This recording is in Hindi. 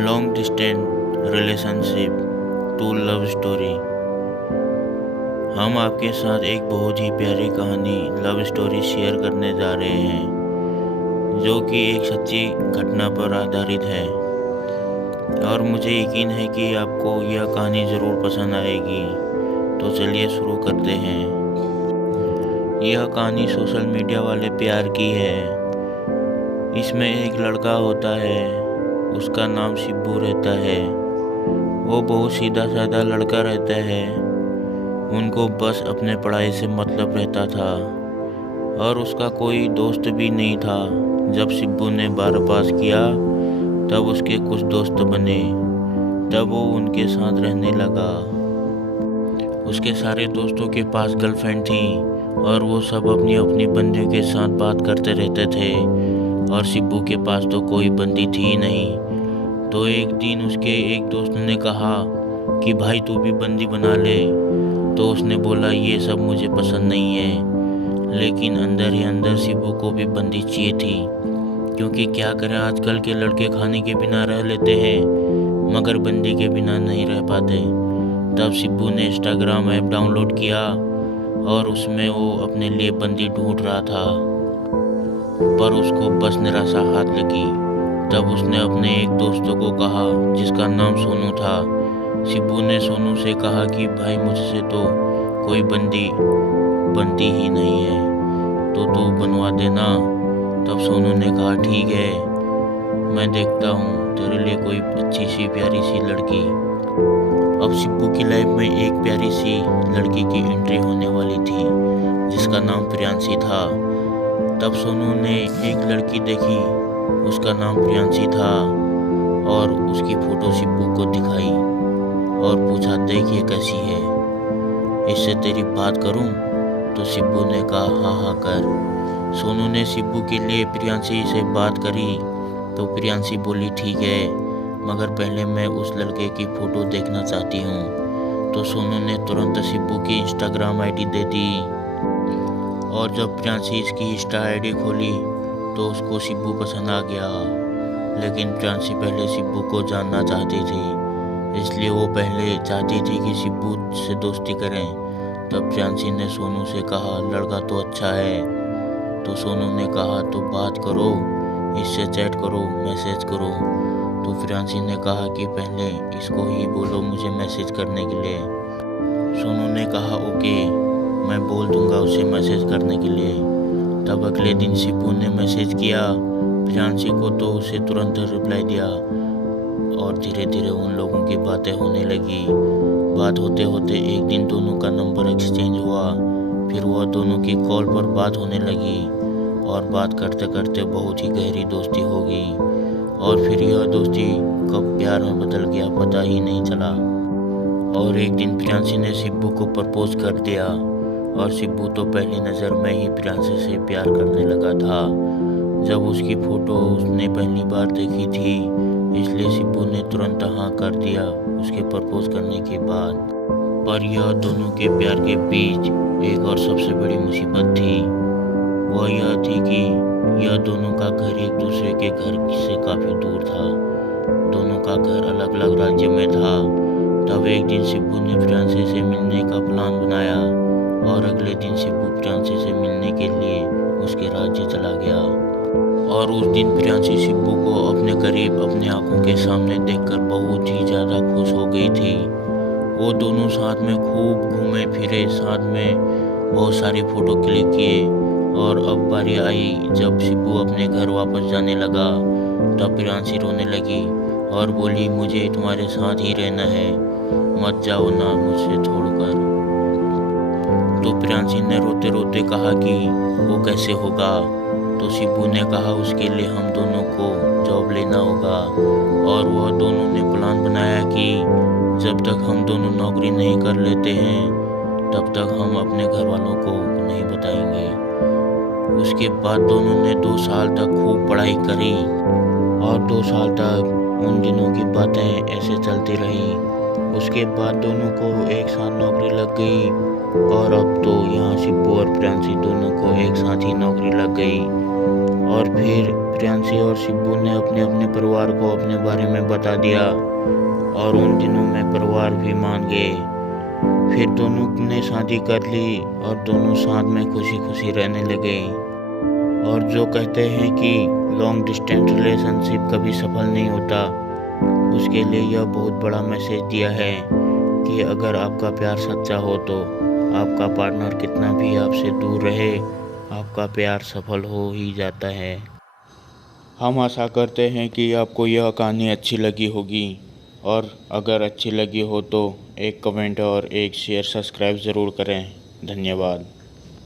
Long distance relationship to love story. हम आपके साथ एक बहुत ही प्यारी कहानी लव स्टोरी शेयर करने जा रहे हैं, जो कि एक सच्ची घटना पर आधारित है और मुझे यकीन है कि आपको यह कहानी ज़रूर पसंद आएगी। तो चलिए शुरू करते हैं। यह कहानी सोशल मीडिया वाले प्यार की है। इसमें एक लड़का होता है, उसका नाम शिब्बू रहता है। वो बहुत सीधा साधा लड़का रहता है। उनको बस अपने पढ़ाई से मतलब रहता था और उसका कोई दोस्त भी नहीं था। जब शिब्बू ने 12 पास किया तब उसके कुछ दोस्त बने। तब वो उनके साथ रहने लगा। उसके सारे दोस्तों के पास गर्लफ्रेंड थी और वो सब अपनी अपनी बंदियों के साथ बात करते रहते थे और शिब्बू के पास तो कोई बंदी थी ही नहीं। तो एक दिन उसके एक दोस्त ने कहा कि भाई तू भी बंदी बना ले। तो उसने बोला ये सब मुझे पसंद नहीं है, लेकिन अंदर ही अंदर शिब्बू को भी बंदी चाहिए थी, क्योंकि क्या करें, आजकल के लड़के खाने के बिना रह लेते हैं मगर बंदी के बिना नहीं रह पाते। तब शिब्बू ने इंस्टाग्राम ऐप डाउनलोड किया और उसमें वो अपने लिए बंदी ढूंढ रहा था, पर उसको बस निराशा हाथ लगी। तब उसने अपने एक दोस्तों को कहा जिसका नाम सोनू था। शिब्बू ने सोनू से कहा कि भाई मुझसे तो कोई बंदी बनती ही नहीं है, तो तू बनवा देना। तब सोनू ने कहा ठीक है, मैं देखता हूँ तेरे लिए कोई अच्छी सी प्यारी सी लड़की। अब शिब्बू की लाइफ में एक प्यारी सी लड़की की एंट्री होने वाली थी जिसका नाम प्रियांशी था। तब सोनू ने एक लड़की देखी, उसका नाम प्रियांशी था और उसकी फ़ोटो शिब्बू को दिखाई और पूछा देख ये कैसी है, इससे तेरी बात करूं? तो शिब्बू ने कहा हाँ हाँ कर। सोनू ने शिब्बू के लिए प्रियांशी से बात करी तो प्रियांशी बोली ठीक है, मगर पहले मैं उस लड़के की फ़ोटो देखना चाहती हूँ। तो सोनू ने तुरंत शिब्बू की इंस्टाग्राम आईडी दे दी और जब प्रियांशी इसकी इंस्टा आईडी खोली तो उसको शिब्बू पसंद आ गया। लेकिन प्रियांशी पहले शिब्बू को जानना चाहती थी, इसलिए वो पहले चाहती थी कि शिब्बू से दोस्ती करें। तब प्रियांशी ने सोनू से कहा लड़का तो अच्छा है। तो सोनू ने कहा तो बात करो, इससे चैट करो, मैसेज करो। तो प्रियांशी ने कहा कि पहले इसको ही बोलो मुझे मैसेज करने के लिए। सोनू ने कहा ओके, मैं बोल दूंगा उसे मैसेज करने के लिए। तब अगले दिन शिब्बू ने मैसेज किया प्रियांशी को, तो उसे तुरंत रिप्लाई दिया और धीरे धीरे उन लोगों की बातें होने लगी। बात होते होते एक दिन दोनों का नंबर एक्सचेंज हुआ। फिर वह दोनों की कॉल पर बात होने लगी और बात करते करते बहुत ही गहरी दोस्ती हो गई और फिर यह दोस्ती कब प्यार में बदल गया पता ही नहीं चला। और एक दिन प्रियांशी ने शिब्बू को प्रपोज कर दिया और शिब्बू तो पहली नज़र में ही प्रियांशी से प्यार करने लगा था। जब उसकी फ़ोटो उसने पहली बार देखी थी, इसलिए शिब्बू ने तुरंत हाँ कर दिया उसके प्रपोज करने के बाद। पर यह दोनों के प्यार के बीच एक और सबसे बड़ी मुसीबत थी। वह यह थी कि यह दोनों का घर एक दूसरे के घर से काफ़ी दूर था। दोनों का घर अलग अलग राज्य में था। तब एक दिन शिब्बू ने प्रियांशी से मिलने का प्लान बनाया और अगले दिन शिब्बू प्रियांशी से मिलने के लिए उसके राज्य चला गया। और उस दिन प्रियांशी शिब्बू को अपने करीब अपने आंखों के सामने देखकर बहुत ही ज़्यादा खुश हो गई थी। वो दोनों साथ में खूब घूमे फिरे, साथ में बहुत सारी फ़ोटो क्लिक किए। और अब बारी आई जब शिब्बू अपने घर वापस जाने लगा, तब प्रियांशी रोने लगी और बोली मुझे तुम्हारे साथ ही रहना है, मत जाओ ना मुझसे छोड़कर। तो प्रियांशी ने रोते रोते कहा कि वो कैसे होगा। तो शिब्बू ने कहा उसके लिए हम दोनों को जॉब लेना होगा और वह दोनों ने प्लान बनाया कि जब तक हम दोनों नौकरी नहीं कर लेते हैं तब तक हम अपने घर वालों को नहीं बताएंगे। उसके बाद दोनों ने 2 साल तक खूब पढ़ाई करी और 2 साल तक उन दिनों की बातें ऐसे चलती रही। उसके बाद दोनों को एक साथ नौकरी लग गई और अब तो यहाँ शिब्बू और प्रियांशी दोनों को एक साथ ही नौकरी लग गई। और फिर प्रियांशी और शिब्बू ने अपने अपने परिवार को अपने बारे में बता दिया और उन दिनों में परिवार भी मान गए। फिर दोनों ने शादी कर ली और दोनों साथ में खुशी खुशी रहने लगे। और जो कहते हैं कि लॉन्ग डिस्टेंस रिलेशनशिप कभी सफल नहीं होता, उसके लिए यह बहुत बड़ा मैसेज दिया है कि अगर आपका प्यार सच्चा हो तो आपका पार्टनर कितना भी आपसे दूर रहे, आपका प्यार सफल हो ही जाता है। हम आशा करते हैं कि आपको यह कहानी अच्छी लगी होगी, और अगर अच्छी लगी हो तो एक कमेंट और एक शेयर सब्सक्राइब ज़रूर करें। धन्यवाद।